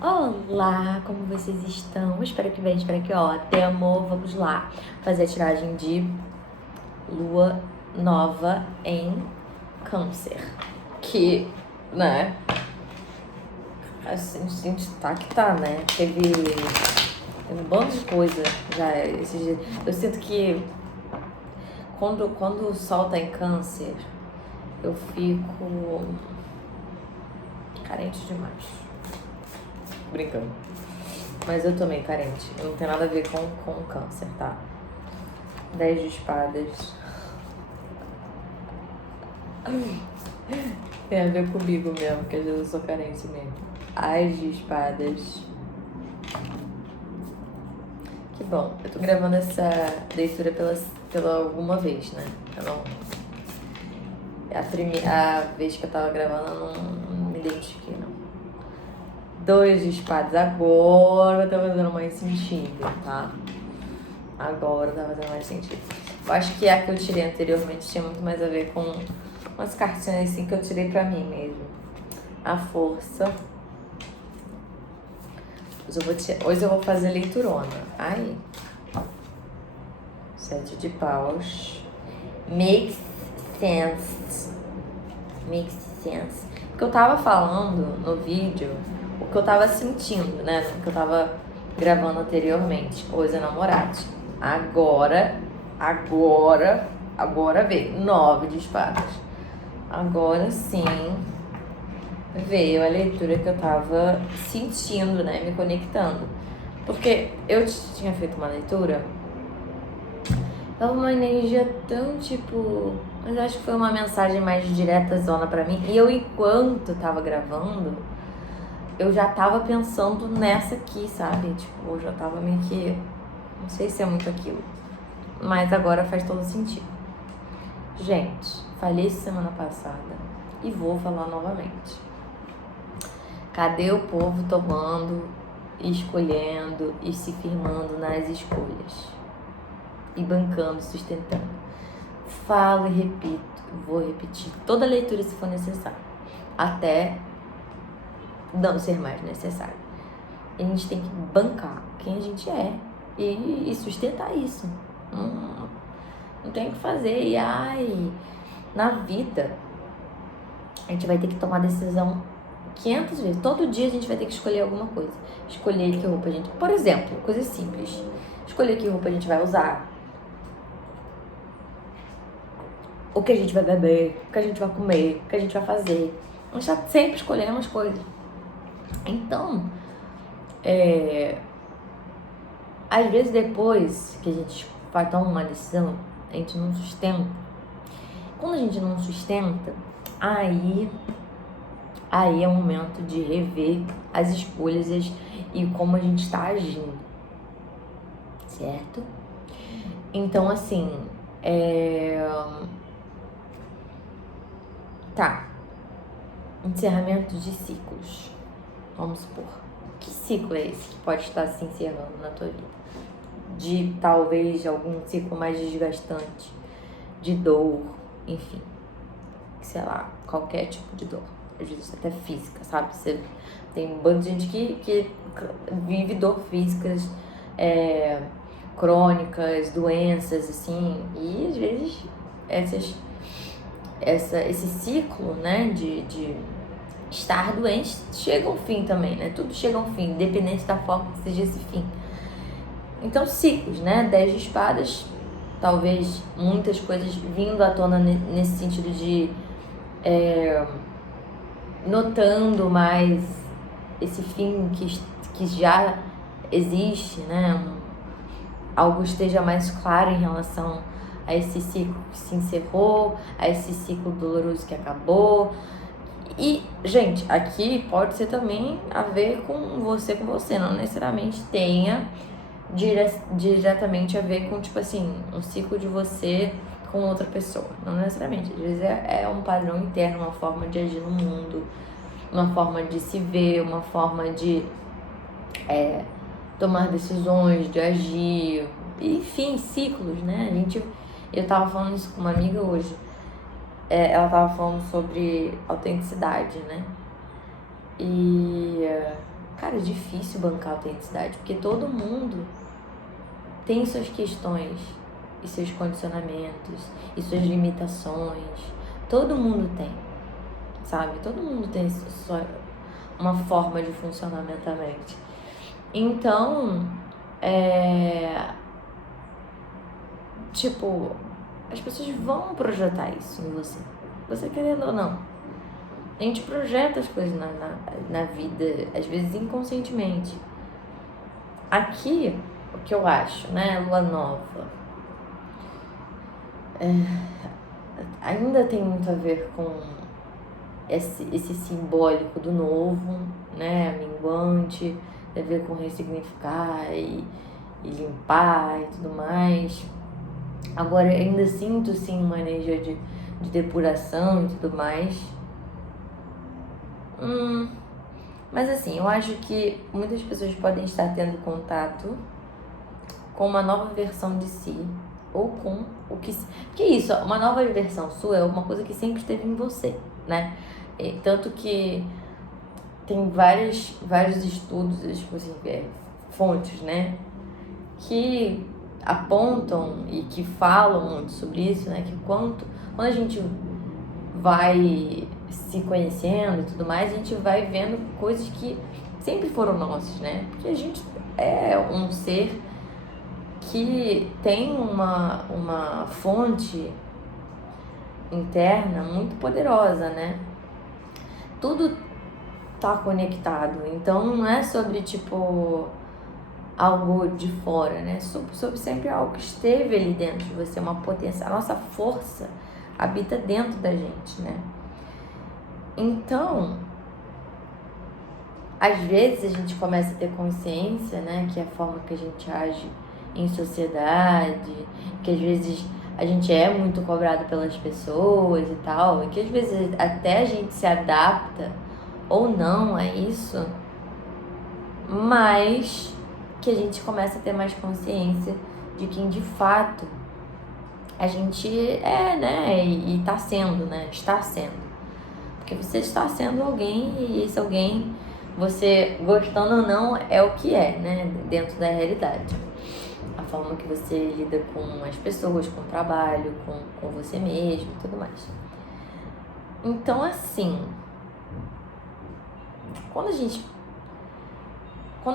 Olá, como vocês estão? Espero que bem, espero que ótimo. Vamos lá fazer a tiragem de Lua Nova em Câncer. Que, né? A gente tá que tá, né? Teve um bando de coisa já esses dias. Eu sinto que quando o Sol tá em Câncer, eu fico carente demais. Brincando. Mas eu tô meio carente. Não tem nada a ver com o câncer, tá? 10 de espadas. Tem a ver comigo mesmo, porque às vezes eu sou carente mesmo. As de espadas. Que bom. Eu tô gravando essa leitura pela alguma vez, né? Eu não... A vez que eu tava gravando, eu não me identifiquei, não. 2 de espadas. Agora tá fazendo mais sentido, tá? Agora tá fazendo mais sentido. Eu acho que a que eu tirei anteriormente tinha muito mais a ver com umas cartinhas assim que eu tirei pra mim mesmo. A força. Hoje eu vou fazer leiturona. Aí. 7 de paus. Makes sense. Makes sense. Porque eu tava falando no vídeo o que eu tava sentindo, né? O que eu tava gravando anteriormente. Os namorados. Agora veio 9 de espadas. Agora sim veio a leitura que eu tava sentindo, né? Me conectando. Porque eu tinha feito uma leitura, tava uma energia tão tipo... Mas eu acho que foi uma mensagem mais direta zona pra mim. E eu, enquanto tava gravando, eu já tava pensando nessa aqui, sabe? Tipo, eu já tava meio que... Não sei se é muito aquilo. Mas agora faz todo sentido. Gente, falei isso semana passada e vou falar novamente. Cadê o povo tomando, escolhendo e se firmando nas escolhas? E bancando, sustentando. Falo e repito, vou repetir toda a leitura se for necessário. Até não ser mais necessário. A gente tem que bancar quem a gente é e sustentar isso. Não tem o que fazer. E na vida, a gente vai ter que tomar decisão 500 vezes. Todo dia a gente vai ter que escolher alguma coisa. Escolher que roupa a gente... Por exemplo, coisa simples. Escolher que roupa a gente vai usar. O que a gente vai beber. O que a gente vai comer. O que a gente vai fazer. A gente tá sempre escolhendo as coisas. Então, às vezes depois que a gente vai tomar uma decisão, a gente não sustenta. Quando a gente não sustenta, aí é o momento de rever as escolhas e como a gente está agindo, certo? Então, assim, tá, encerramento de ciclos, vamos supor. Que ciclo é esse que pode estar se encerrando na tua vida? De talvez algum ciclo mais desgastante, de dor, enfim, sei lá, qualquer tipo de dor. Às vezes até física, sabe? Você tem um bando de gente que vive dor físicas, crônicas, doenças, assim, e às vezes esse ciclo, né, de estar doente chega ao fim também, né? Tudo chega ao fim, independente da forma que seja esse fim. Então, ciclos, né? 10 de espadas, talvez muitas coisas vindo à tona nesse sentido de notando mais esse fim que já existe, né? Algo esteja mais claro em relação a esse ciclo que se encerrou, a esse ciclo doloroso que acabou. E, gente, aqui pode ser também a ver com você, não necessariamente tenha diretamente a ver com, tipo assim, um ciclo de você com outra pessoa, não necessariamente. Às vezes é um padrão interno, uma forma de agir no mundo, uma forma de se ver, uma forma de tomar decisões, de agir, enfim, ciclos, né? Eu tava falando isso com uma amiga hoje, ela tava falando sobre autenticidade, né? E, cara, é difícil bancar a autenticidade, porque todo mundo tem suas questões e seus condicionamentos e suas limitações. Todo mundo tem, sabe? Todo mundo tem uma forma de funcionar mentalmente. Então, tipo, as pessoas vão projetar isso em você querendo ou não. A gente projeta as coisas na vida, às vezes inconscientemente. Aqui, o que eu acho, né? Lua nova. Ainda tem muito a ver com esse simbólico do novo, né? Minguante, tem a ver com ressignificar e limpar e tudo mais. Agora, ainda sinto, sim, uma energia de depuração e tudo mais. Mas assim, eu acho que muitas pessoas podem estar tendo contato com uma nova versão de si, ou com o que... Porque isso, uma nova versão sua é uma coisa que sempre esteve em você, né? Tanto que tem vários estudos, tipo assim, fontes, né? Que apontam e que falam muito sobre isso, né? Que quando a gente vai se conhecendo e tudo mais, a gente vai vendo coisas que sempre foram nossas, né? Porque a gente é um ser que tem uma fonte interna muito poderosa, né? Tudo tá conectado, então não é sobre, tipo, algo de fora, né? Sobre sempre algo que esteve ali dentro de você, uma potência. A nossa força habita dentro da gente, né? Então, às vezes a gente começa a ter consciência, né, que é a forma que a gente age em sociedade, que às vezes a gente é muito cobrado pelas pessoas e tal, e que às vezes até a gente se adapta ou não a isso, mas que a gente começa a ter mais consciência de quem de fato a gente é, né, e tá sendo, né, está sendo. Porque você está sendo alguém e esse alguém, você gostando ou não, é o que é, né? Dentro da realidade. A forma que você lida com as pessoas, com o trabalho, com você mesmo e tudo mais. Então, assim, quando a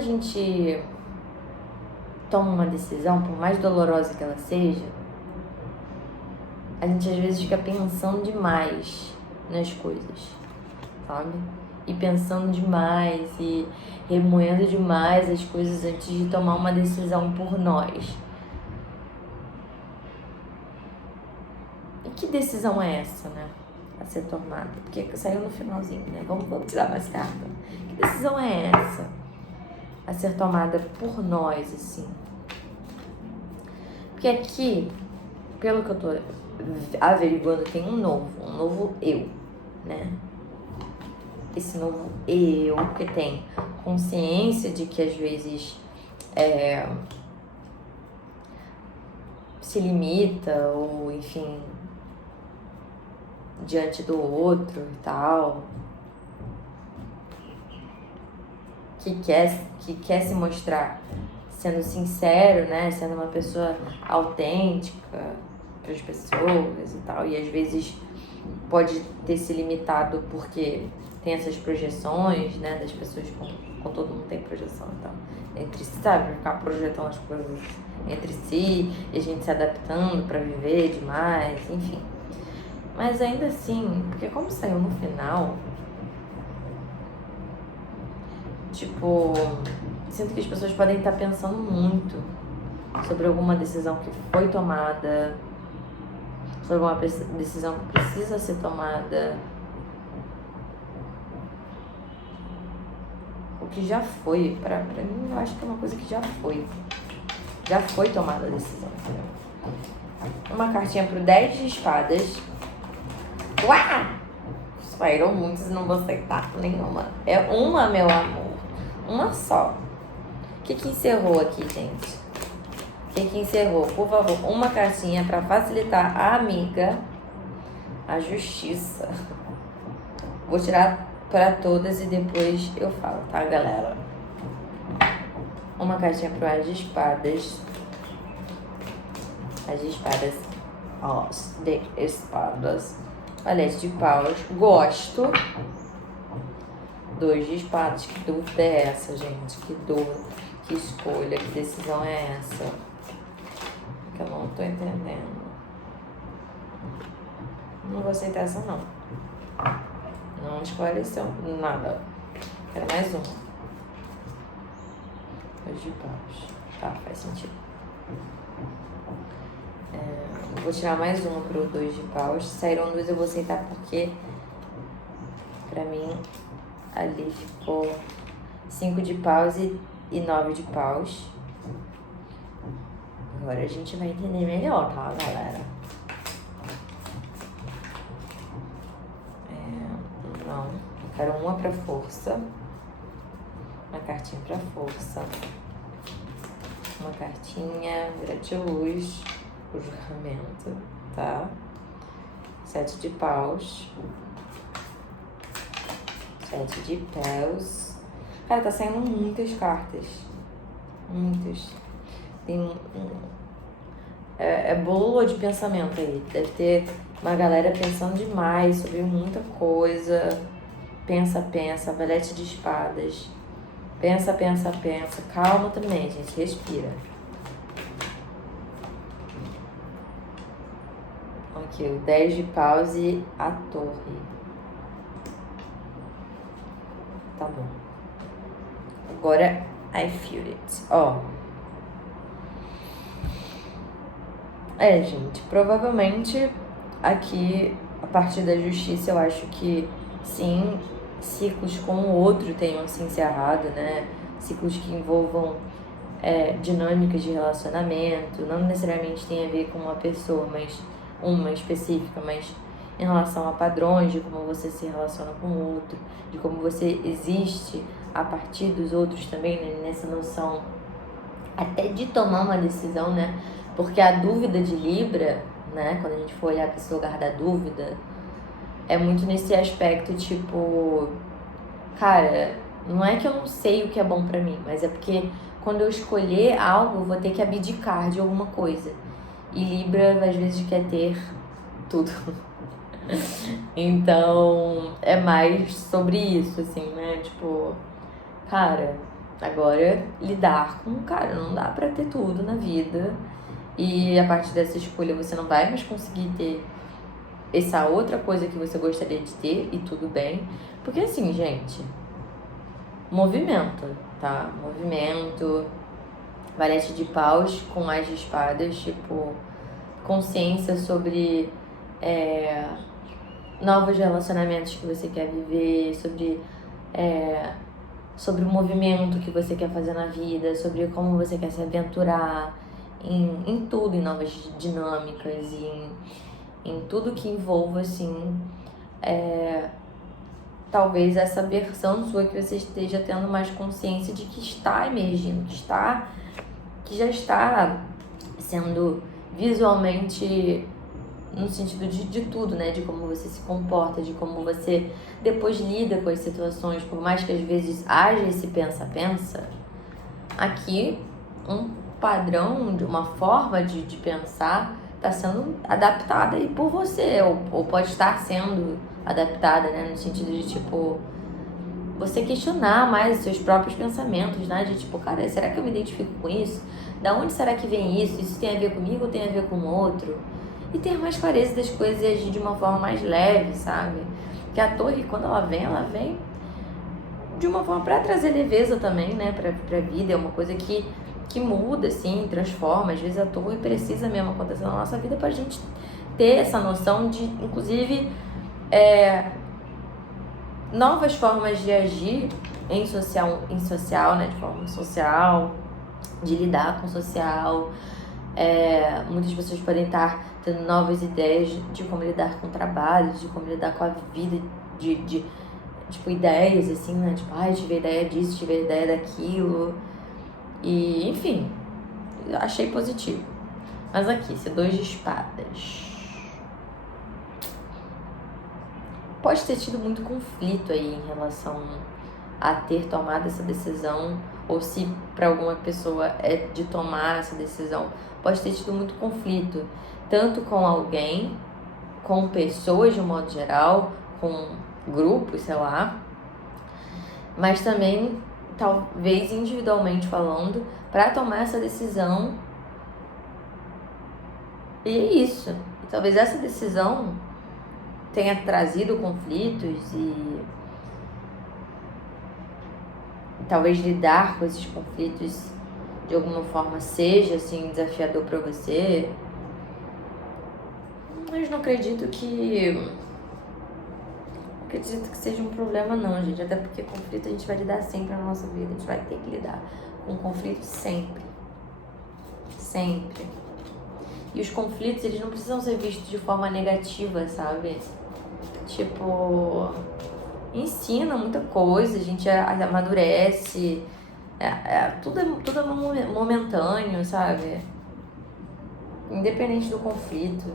gente toma uma decisão, por mais dolorosa que ela seja, a gente às vezes fica pensando demais nas coisas, sabe? E pensando demais e remoendo demais as coisas antes de tomar uma decisão por nós. E que decisão é essa, né? A ser tomada? Porque saiu no finalzinho, né? Vamos tirar mais carta. Que decisão é essa a ser tomada por nós, assim? Porque aqui, pelo que eu tô averiguando, tem um novo eu, né? Esse novo eu que tem consciência de que às vezes se limita ou, enfim, diante do outro e tal, que quer se mostrar sendo sincero, né, sendo uma pessoa autêntica para as pessoas e tal, e às vezes pode ter se limitado porque tem essas projeções, né, das pessoas com todo mundo tem projeção e tal, entre si, sabe, ficar projetando as coisas entre si, e a gente se adaptando para viver demais, enfim. Mas ainda assim, porque como saiu no final, tipo, sinto que as pessoas podem estar pensando muito sobre alguma decisão que foi tomada, sobre uma decisão que precisa ser tomada, o que já foi, pra mim eu acho que é uma coisa que já foi tomada a decisão, entendeu? Uma cartinha pro 10 de espadas. Uau! Saíram muitas e não vou aceitar nenhuma. É uma, meu amor. Uma só. O que encerrou aqui, gente? O que encerrou? Por favor, uma cartinha pra facilitar a amiga. A justiça. Vou tirar pra todas e depois eu falo, tá, galera? Uma cartinha pro As de Espadas. As de Espadas. As de Espadas. Valete de Paus. Gosto. 2 de Espadas. Que dúvida é essa, gente? Que dúvida. Que escolha. Que decisão é essa? Que eu não tô entendendo. Não vou aceitar essa, não. Não esclareceu nada. Quero mais uma. 2 de Paus. Tá, faz sentido. Vou tirar mais uma pro 2 de Paus. Saíram 2, eu vou aceitar porque pra mim ali ficou 5 de Paus e 9 de Paus. Agora a gente vai entender melhor, tá, galera? Não. Eu quero uma pra força. Uma cartinha pra força. Uma cartinha gratiluz. O julgamento, tá? 7 de Paus. 7 de Paus. Cara, tá saindo muitas cartas. Muitas. Tem bolo de pensamento aí. Deve ter uma galera pensando demais sobre muita coisa. Pensa, pensa. Valete de Espadas. Pensa, pensa, pensa. Calma também, gente. Respira. Aqui, o 10 de Paus e a Torre. Tá bom. Agora, I feel it. Ó. Gente, provavelmente aqui, a partir da justiça, eu acho que sim, ciclos com o outro tenham se encerrado, né? Ciclos que envolvam dinâmicas de relacionamento, não necessariamente tem a ver com uma pessoa, mas uma específica, mas em relação a padrões de como você se relaciona com o outro, de como você existe a partir dos outros também, né? Nessa noção até de tomar uma decisão, né? Porque a dúvida de Libra, né? Quando a gente for olhar para esse lugar da dúvida, é muito nesse aspecto, tipo, cara, não é que eu não sei o que é bom pra mim, mas é porque quando eu escolher algo, eu vou ter que abdicar de alguma coisa. E Libra, às vezes, quer ter tudo. Então, é mais sobre isso, assim, né? Tipo, cara, agora lidar com, cara, não dá pra ter tudo na vida. E a partir dessa escolha você não vai mais conseguir ter essa outra coisa que você gostaria de ter, e tudo bem. Porque assim, gente, movimento, tá? Movimento, valete de Paus com As de Espadas, tipo, consciência sobre novos relacionamentos que você quer viver, sobre o movimento que você quer fazer na vida, sobre como você quer se aventurar em tudo, em novas dinâmicas, em tudo que envolva, assim, talvez essa versão sua que você esteja tendo mais consciência de que está emergindo, que já está sendo visualmente, no sentido de tudo, né? De como você se comporta, de como você depois lida com as situações, por mais que às vezes haja esse pensa-pensa, aqui um padrão, de uma forma de pensar está sendo adaptada aí por você, ou pode estar sendo adaptada, né? No sentido de, tipo, você questionar mais os seus próprios pensamentos, né? De tipo, cara, será que eu me identifico com isso? Da onde será que vem isso? Isso tem a ver comigo ou tem a ver com o outro? E ter mais clareza das coisas e agir de uma forma mais leve, sabe? Porque a Torre, quando ela vem de uma forma para trazer leveza também, né? Pra vida, é uma coisa que muda, assim, transforma. Às vezes a Torre precisa mesmo acontecer na nossa vida pra gente ter essa noção de, inclusive, novas formas de agir em social, né? De forma social, de lidar com o social. Muitas pessoas podem estar tendo novas ideias de como lidar com o trabalho, de como lidar com a vida, tipo, ideias, assim, né? Tipo, tive a ideia disso, tive a ideia daquilo. E, enfim, achei positivo. Mas aqui, esse 2 de Espadas. Pode ter tido muito conflito aí em relação a ter tomado essa decisão, ou se para alguma pessoa é de tomar essa decisão, pode ter tido muito conflito, tanto com alguém, com pessoas de um modo geral, com grupos, sei lá, mas também, talvez individualmente falando, para tomar essa decisão. E é isso. E talvez essa decisão tenha trazido conflitos e talvez lidar com esses conflitos de alguma forma seja assim desafiador para você. Mas não acredito que seja um problema não, gente. Até porque conflito a gente vai lidar sempre na nossa vida. A gente vai ter que lidar com conflito sempre. Sempre. E os conflitos, eles não precisam ser vistos de forma negativa, sabe? Tipo, ensina muita coisa, a gente amadurece. Tudo é momentâneo, sabe? Independente do conflito,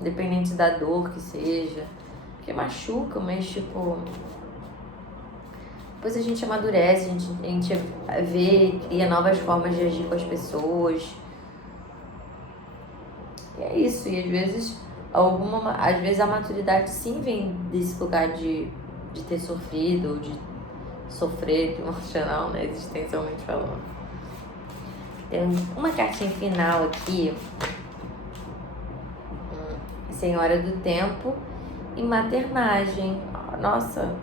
independente da dor que seja. Porque machuca, mas tipo... Depois a gente amadurece, a gente vê, cria novas formas de agir com as pessoas. E é isso, e às vezes a maturidade sim vem desse lugar de ter sofrido, ou de sofrer de emocional, né, existencialmente falando. Tem uma cartinha final aqui, Senhora do Tempo e Maternagem. Nossa,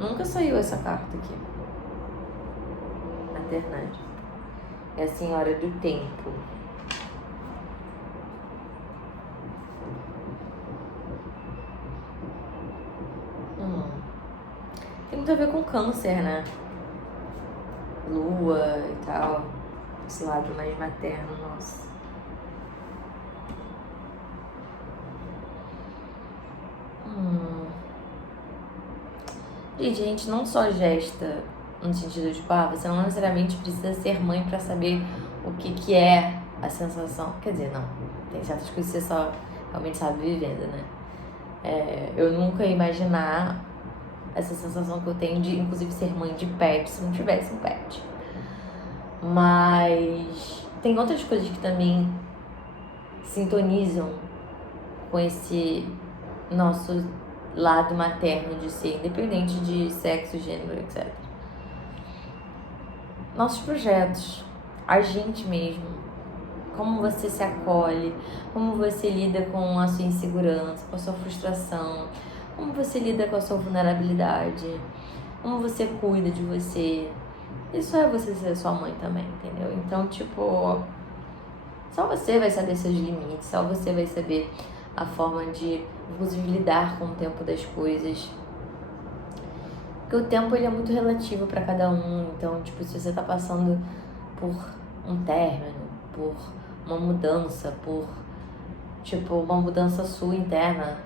nunca saiu essa carta aqui. Maternagem. É a Senhora do Tempo. Tem muito a ver com câncer, né? Lua e tal. Esse lado mais materno, nossa. Gente, a gente não só gesta no sentido de, você não necessariamente precisa ser mãe pra saber o que é a sensação. Quer dizer, não. Tem certas coisas que você só realmente sabe vivendo, né? Eu nunca ia imaginar essa sensação que eu tenho de, inclusive, ser mãe de pet se não tivesse um pet. Mas tem outras coisas que também sintonizam com esse nosso lado materno de ser, independente de sexo, gênero, etc. Nossos projetos, a gente mesmo, como você se acolhe, como você lida com a sua insegurança, com a sua frustração, como você lida com a sua vulnerabilidade, como você cuida de você. Isso é você ser sua mãe também, entendeu? Então, tipo, só você vai saber seus limites, só você vai saber a forma de, inclusive, lidar com o tempo das coisas. Porque o tempo, ele é muito relativo pra cada um. Então, tipo, se você tá passando por um término, por uma mudança, por, tipo, uma mudança sua interna,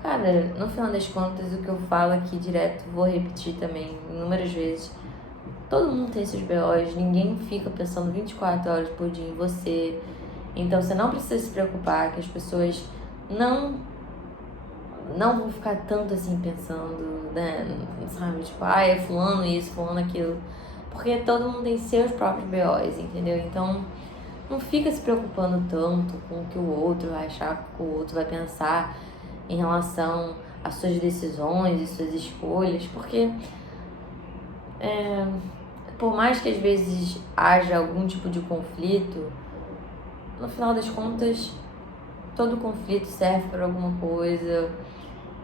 cara, no final das contas, o que eu falo aqui direto, vou repetir também inúmeras vezes, todo mundo tem seus BOs, ninguém fica pensando 24 horas por dia em você. Então, você não precisa se preocupar que as pessoas não vão ficar tanto assim pensando, né, sabe, tipo, é fulano isso, fulano aquilo, porque todo mundo tem seus próprios BOs, entendeu? Então, não fica se preocupando tanto com o que o outro vai achar, o que o outro vai pensar em relação às suas decisões e suas escolhas, porque por mais que às vezes haja algum tipo de conflito, no final das contas, todo conflito serve para alguma coisa.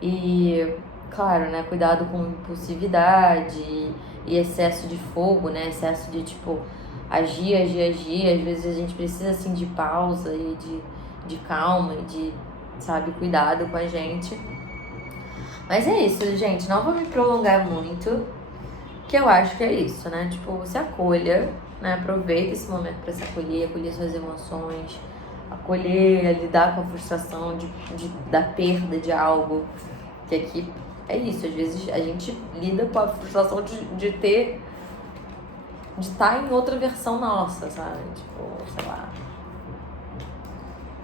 E, claro, né, cuidado com impulsividade e excesso de fogo, né, excesso de, tipo, agir. Às vezes a gente precisa, assim, de pausa e de calma e de, sabe, cuidado com a gente. Mas é isso, gente, não vou me prolongar muito, que eu acho que é isso, né, tipo, se acolha, né, aproveita esse momento para se acolher suas emoções, acolher, lidar com a frustração da perda de algo, que aqui é isso, às vezes a gente lida com a frustração de estar em outra versão nossa, sabe, tipo, sei lá,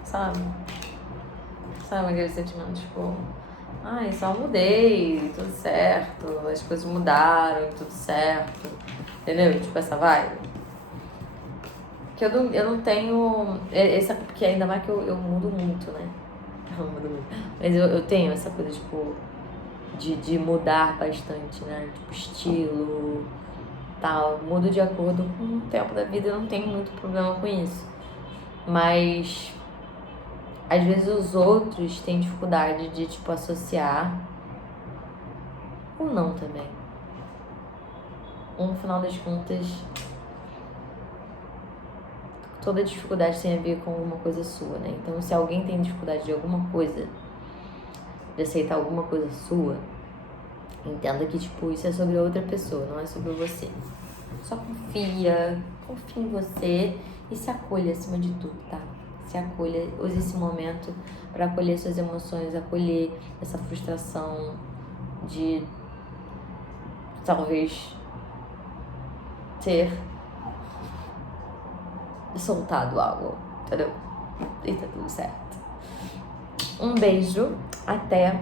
sabe aquele sentimento, tipo, Ai, só mudei, tudo certo, as coisas mudaram, tudo certo. Entendeu? Tipo, essa vibe. Que eu não tenho. Essa, porque ainda mais que eu mudo muito, né? Eu mudo muito. Mas eu tenho essa coisa, tipo, de mudar bastante, né? Tipo, estilo, tal. Mudo de acordo com o tempo da vida, eu não tenho muito problema com isso. Mas às vezes os outros têm dificuldade de, tipo, associar. Ou não também. No final das contas, toda dificuldade tem a ver com alguma coisa sua, né? Então, se alguém tem dificuldade de alguma coisa, de aceitar alguma coisa sua, entenda que, tipo, isso é sobre outra pessoa, não é sobre você. Só confia em você e se acolha acima de tudo, tá? Se acolha, use esse momento para acolher suas emoções, acolher essa frustração de talvez ter soltado algo, entendeu? E tá tudo certo. Um beijo, até